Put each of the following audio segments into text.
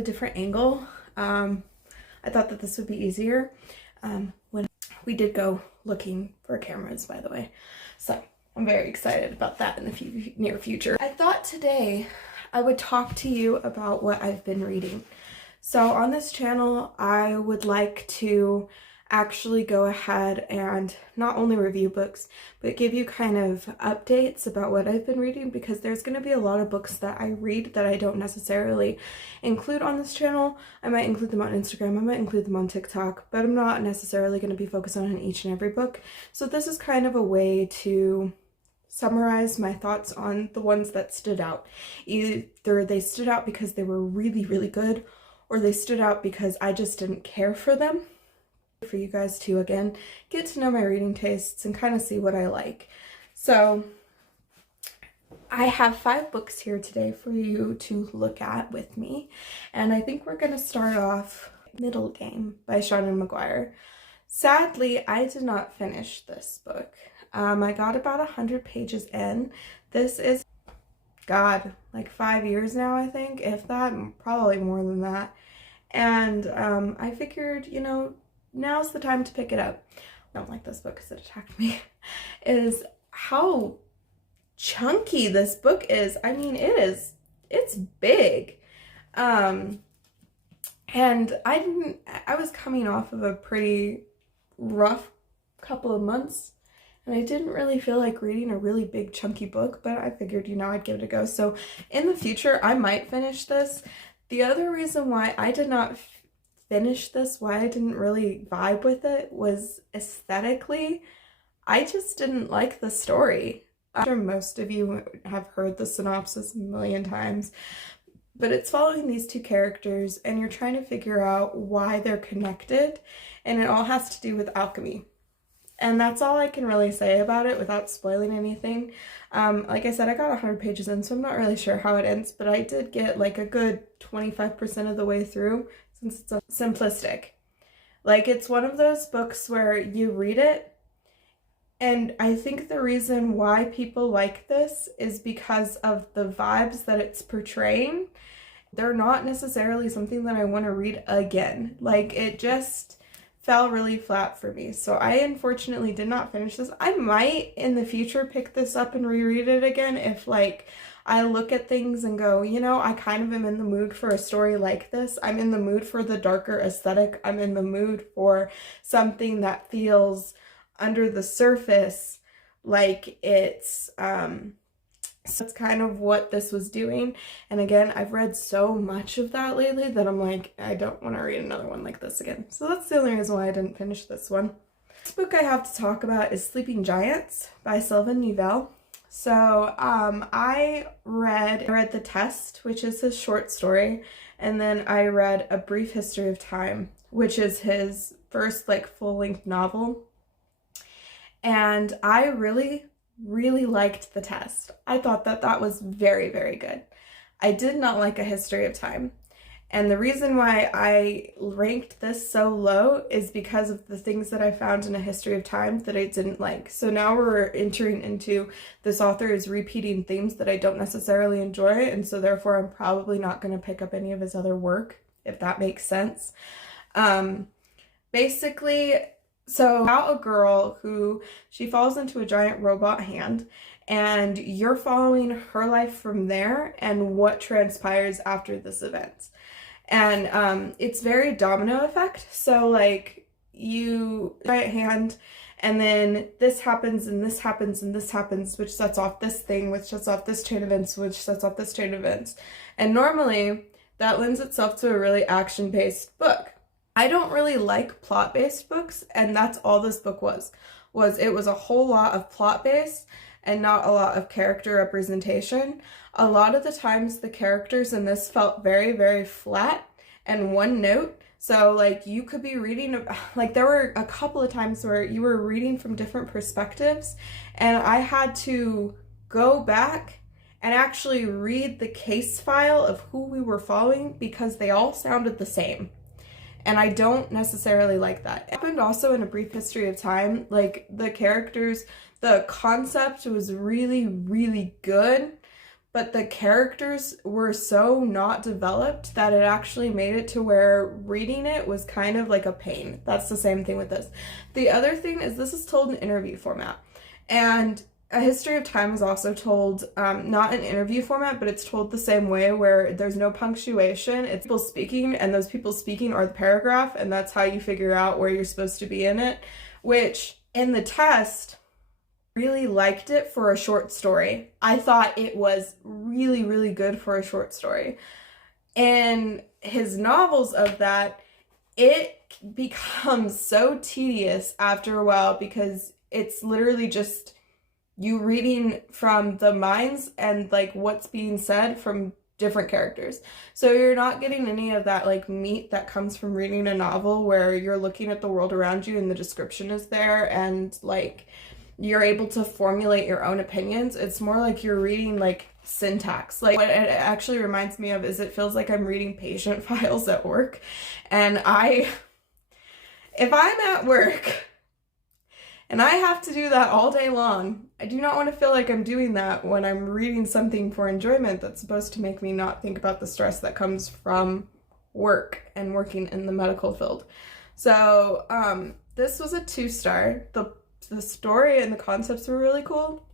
a different angle. I thought that this would be easier when we did go looking for cameras, by the way. So I'm very excited about that in the near future. I thought today I would talk to you about what I've been reading. So on this channel, I would like to actually go ahead and not only review books, but give you kind of updates about what I've been reading, because there's going to be a lot of books that I read that I don't necessarily include on this channel. I might include them on Instagram, I might include them on TikTok, but I'm not necessarily going to be focused on each and every book. So this is kind of a way to summarize my thoughts on the ones that stood out. Either they stood out because they were really, really good, or they stood out because I just didn't care for them. For you guys to, again, get to know my reading tastes and kind of see what I like. So I have 5 books here today for you to look at with me, and I think we're going to start off Middle Game by Seanan McGuire. Sadly, I did not finish this book. I got about 100 pages in. This is, God, like 5 years now, I think, if that, probably more than that. And I figured, you know, now's the time to pick it up. I don't like this book because it attacked me. Is how chunky this book is. I mean, it's big. And I was coming off of a pretty rough couple of months, and I didn't really feel like reading a really big chunky book, but I figured, you know, I'd give it a go. So in the future, I might finish this. The other reason why I did not finish this, why I didn't really vibe with it, was aesthetically, I just didn't like the story. I'm sure most of you have heard the synopsis a million times, but it's following these 2 characters and you're trying to figure out why they're connected, and it all has to do with alchemy. And that's all I can really say about it without spoiling anything. Like I said, I got 100 pages in, so I'm not really sure how it ends, but I did get like a good 25% of the way through, since it's simplistic. Like, it's one of those books where you read it, and I think the reason why people like this is because of the vibes that it's portraying. They're not necessarily something that I want to read again. Like, it just fell really flat for me. So I unfortunately did not finish this. I might in the future pick this up and reread it again if, like, I look at things and go, you know, I kind of am in the mood for a story like this. I'm in the mood for the darker aesthetic. I'm in the mood for something that feels under the surface like it's so it's kind of what this was doing. And again, I've read so much of that lately that I'm like, I don't want to read another one like this again. So that's the only reason why I didn't finish this one. This book I have to talk about is Sleeping Giants by Sylvain Neuvel. So I read The Test, which is his short story, and then I read A Brief History of Time, which is his first like full-length novel. And I really liked The Test. I thought that that was very, very good. I did not like A History of Time. And the reason why I ranked this so low is because of the things that I found in A History of Time that I didn't like. So now we're entering into, this author is repeating themes that I don't necessarily enjoy, and so therefore I'm probably not going to pick up any of his other work, if that makes sense. Basically, so about a girl who, she falls into a giant robot hand, and you're following her life from there and what transpires after this event. And it's very domino effect. So like, you giant hand, and then this happens and this happens and this happens, which sets off this thing, which sets off this chain of events, which sets off this chain of events. And normally that lends itself to a really action-based book. I don't really like plot-based books, and that's all this book was it was a whole lot of plot-based and not a lot of character representation. A lot of the times the characters in this felt very, very flat and one note. So like, you could be reading, like there were a couple of times where you were reading from different perspectives, and I had to go back and actually read the case file of who we were following because they all sounded the same. And I don't necessarily like that. It happened also in A Brief History of Time. Like, the characters, the concept was really, really good, but the characters were so not developed that it actually made it to where reading it was kind of like a pain. That's the same thing with this. The other thing is this is told in interview format. And A History of Time is also told, not in interview format, but it's told the same way where there's no punctuation. It's people speaking, and those people speaking are the paragraph, and that's how you figure out where you're supposed to be in it, which in the test, really liked it for a short story. I thought it was really, really good for a short story. And his novels of that, it becomes so tedious after a while because it's literally just you reading from the minds and like what's being said from different characters. So you're not getting any of that like meat that comes from reading a novel where you're looking at the world around you and the description is there and like you're able to formulate your own opinions. It's more like you're reading like syntax. Like what it actually reminds me of is it feels like I'm reading patient files at work. And if I'm at work and I have to do that all day long, I do not want to feel like I'm doing that when I'm reading something for enjoyment that's supposed to make me not think about the stress that comes from work and working in the medical field. So this was a 2-star. The story and the concepts were really cool,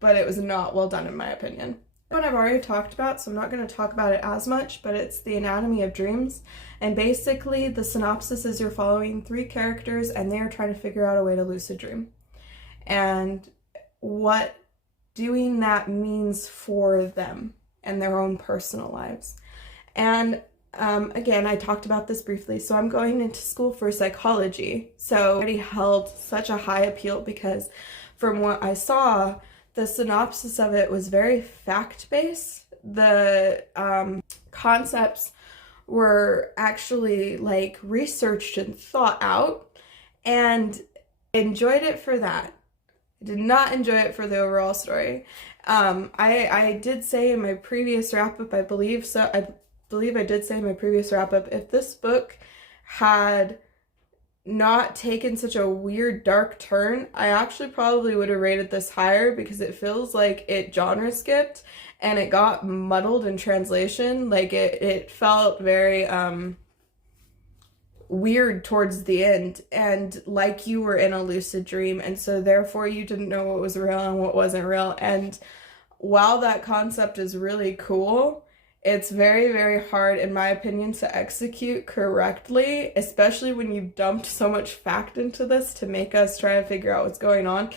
but it was not well done in my opinion. One I've already talked about, so I'm not going to talk about it as much, but it's The Anatomy of Dreams. And basically the synopsis is you're following 3 characters and they're trying to figure out a way to lucid dream. And what doing that means for them and their own personal lives. And again, I talked about this briefly, so I'm going into school for psychology. So it already held such a high appeal because from what I saw, the synopsis of it was very fact-based. The concepts were actually like researched and thought out, and enjoyed it for that. I did not enjoy it for the overall story. I did say in my previous wrap-up, I believe I did say in my previous wrap-up, if this book had not taken such a weird dark turn, I actually probably would have rated this higher because it feels like it genre skipped and it got muddled in translation. Like it felt very weird towards the end and like you were in a lucid dream, and so therefore you didn't know what was real and what wasn't real. And while that concept is really cool, it's very, very hard, in my opinion, to execute correctly, especially when you've dumped so much fact into this to make us try to figure out what's going on.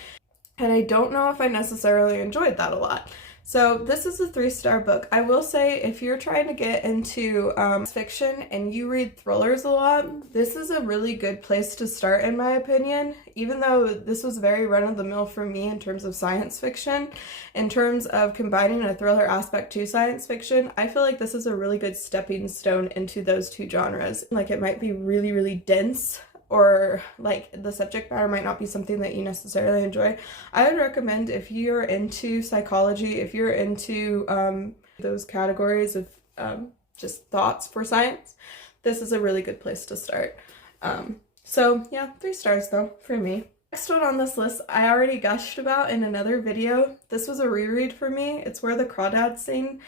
And I don't know if I necessarily enjoyed that a lot. So this is a 3-star book. I will say if you're trying to get into fiction and you read thrillers a lot, this is a really good place to start in my opinion. Even though this was very run-of-the-mill for me in terms of science fiction, in terms of combining a thriller aspect to science fiction, I feel like this is a really good stepping stone into those 2 genres. Like it might be really, really dense, or like the subject matter might not be something that you necessarily enjoy. I would recommend if you're into psychology, if you're into those categories of just thoughts for science, this is a really good place to start. So yeah, 3 stars though for me. Next one on this list I already gushed about in another video. This was a reread for me. It's Where the Crawdads Sing.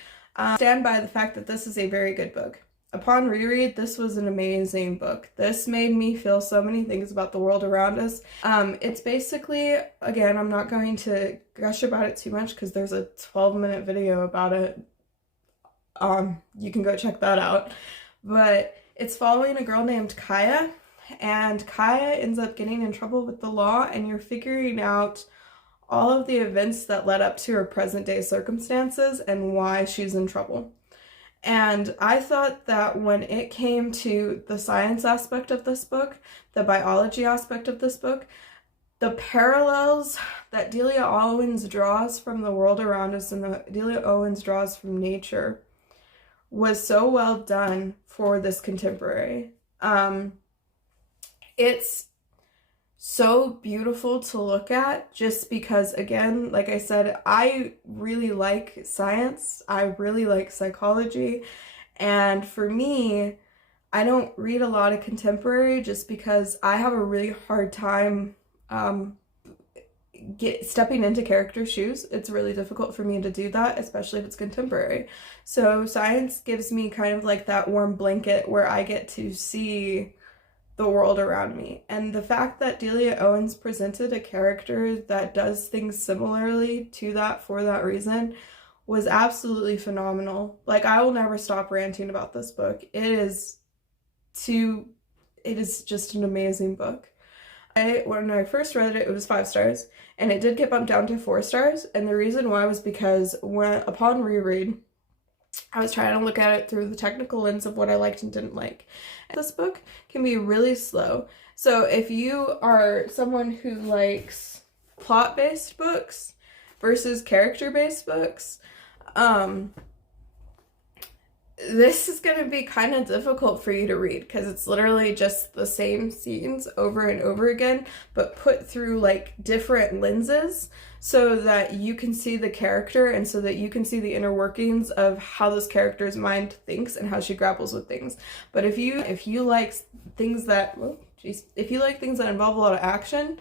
Stand by the fact that this is a very good book. Upon reread, this was an amazing book. This made me feel so many things about the world around us. It's basically, again, I'm not going to gush about it too much because there's a 12-minute video about it. You can go check that out. But it's following a girl named Kaya, and Kaya ends up getting in trouble with the law, and you're figuring out all of the events that led up to her present-day circumstances and why she's in trouble. And I thought that when it came to the science aspect of this book, the biology aspect of this book, the parallels that Delia Owens draws from the world around us and that Delia Owens draws from nature was so well done for this contemporary. It's so beautiful to look at just because, again, like I said, I really like science. I really like psychology. And for me, I don't read a lot of contemporary just because I have a really hard time stepping into character shoes. It's really difficult for me to do that, especially if it's contemporary. So science gives me kind of like that warm blanket where I get to see the world around me. And the fact that Delia Owens presented a character that does things similarly to that for that reason was absolutely phenomenal. Like, I will never stop ranting about this book. It is just an amazing book. When I first read it, it was 5 stars, and it did get bumped down to 4 stars, and the reason why was because upon reread, I was trying to look at it through the technical lens of what I liked and didn't like. This book can be really slow, so if you are someone who likes plot-based books versus character-based books, this is going to be kind of difficult for you to read because it's literally just the same scenes over and over again, but put through like different lenses so that you can see the character and so that you can see the inner workings of how this character's mind thinks and how she grapples with things. But if you like things that, if you like things that involve a lot of action,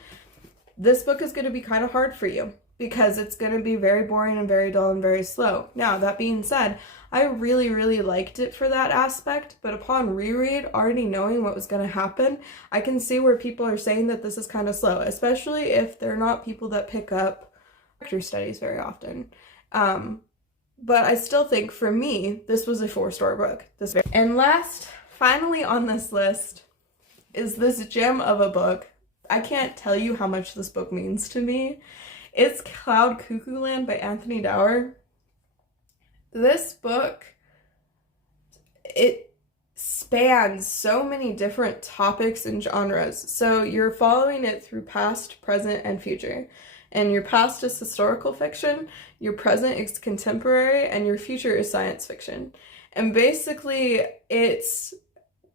this book is going to be kind of hard for you, because it's going to be very boring and very dull and very slow. Now, that being said, I really, really liked it for that aspect, but upon reread, already knowing what was going to happen, I can see where people are saying that this is kind of slow, especially if they're not people that pick up character studies very often. But I still think, for me, this was a 4-star book. And last, finally on this list, is this gem of a book. I can't tell you how much this book means to me. It's Cloud Cuckoo Land by Anthony Dower. This book, it spans so many different topics and genres. So you're following it through past, present, and future. And your past is historical fiction, your present is contemporary, and your future is science fiction. And basically, it's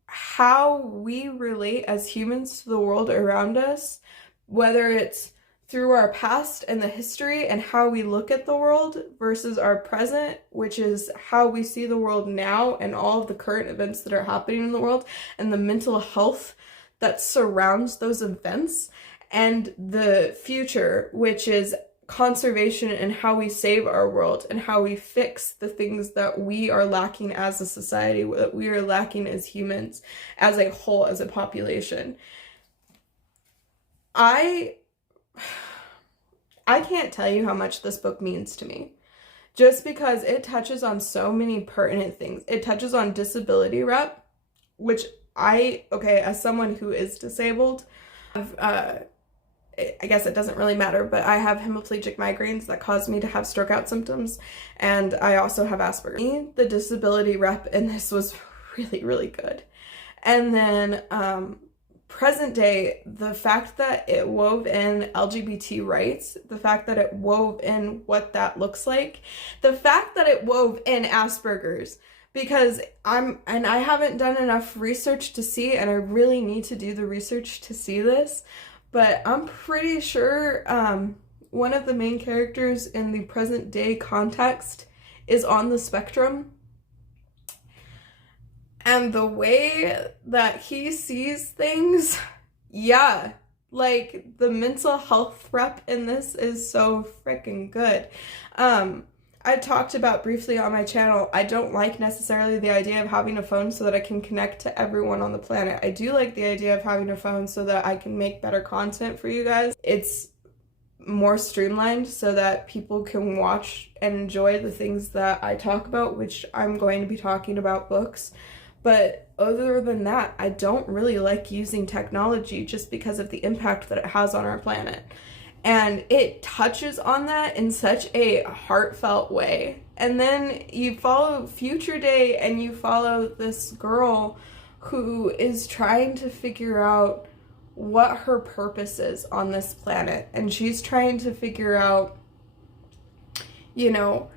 how we relate as humans to the world around us, whether it's through our past and the history and how we look at the world versus our present, which is how we see the world now and all of the current events that are happening in the world and the mental health that surrounds those events, and the future, which is conservation and how we save our world and how we fix the things that we are lacking as a society, that we are lacking as humans, as a whole, as a population. I can't tell you how much this book means to me, just because it touches on so many pertinent things. It touches on disability rep, which as someone who is disabled, I guess it doesn't really matter, but I have hemiplegic migraines that cause me to have stroke out symptoms, and I also have Asperger's. The disability rep in this was really, really good. And then present day, the fact that it wove in LGBT rights, the fact that it wove in what that looks like, the fact that it wove in Asperger's, because I haven't done enough research to see, and I really need to do the research to see this, but I'm pretty sure one of the main characters in the present day context is on the spectrum. And the way that he sees things, yeah, like the mental health rep in this is so freaking good. I talked about briefly on my channel, I don't like necessarily the idea of having a phone so that I can connect to everyone on the planet. I do like the idea of having a phone so that I can make better content for you guys. It's more streamlined so that people can watch and enjoy the things that I talk about, which I'm going to be talking about books. But other than that, I don't really like using technology just because of the impact that it has on our planet. And it touches on that in such a heartfelt way. And then you follow Future Day and you follow this girl who is trying to figure out what her purpose is on this planet. And she's trying to figure out, you know,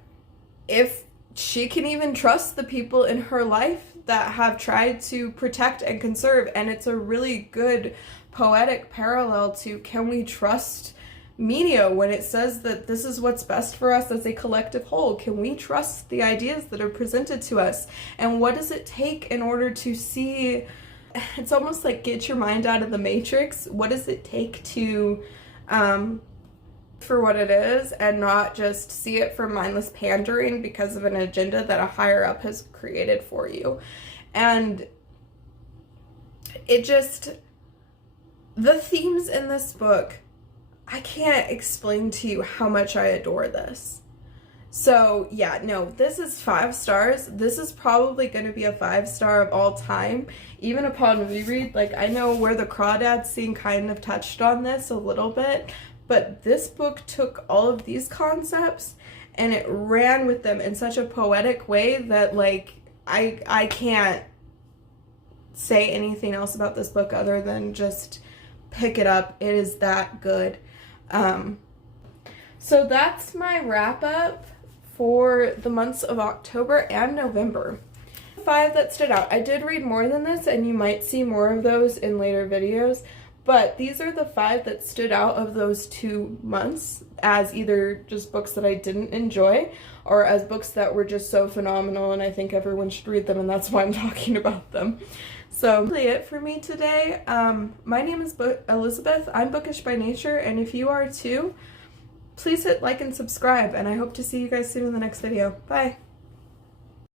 if she can even trust the people in her life that have tried to protect and conserve. And it's a really good poetic parallel to, can we trust media when it says that this is what's best for us as a collective whole? Can we trust the ideas that are presented to us? And what does it take in order to see? It's almost like get your mind out of the matrix. What does it take to for what it is and not just see it for mindless pandering because of an agenda that a higher up has created for you. And it just, the themes in this book, I can't explain to you how much I adore this. So yeah, no, this is 5 stars. This is probably going to be a 5-star of all time, even upon reread. Like, I know Where the Crawdads Sing kind of touched on this a little bit, but this book took all of these concepts and it ran with them in such a poetic way that, like, I can't say anything else about this book other than just pick it up. It is that good. So that's my wrap up for the months of October and November. 5 that stood out. I did read more than this, and you might see more of those in later videos, but these are the 5 that stood out of those 2 months as either just books that I didn't enjoy or as books that were just so phenomenal and I think everyone should read them, and that's why I'm talking about them. So that's really it for me today. My name is Elizabeth. I'm bookish by nature, and if you are too, please hit like and subscribe, and I hope to see you guys soon in the next video. Bye!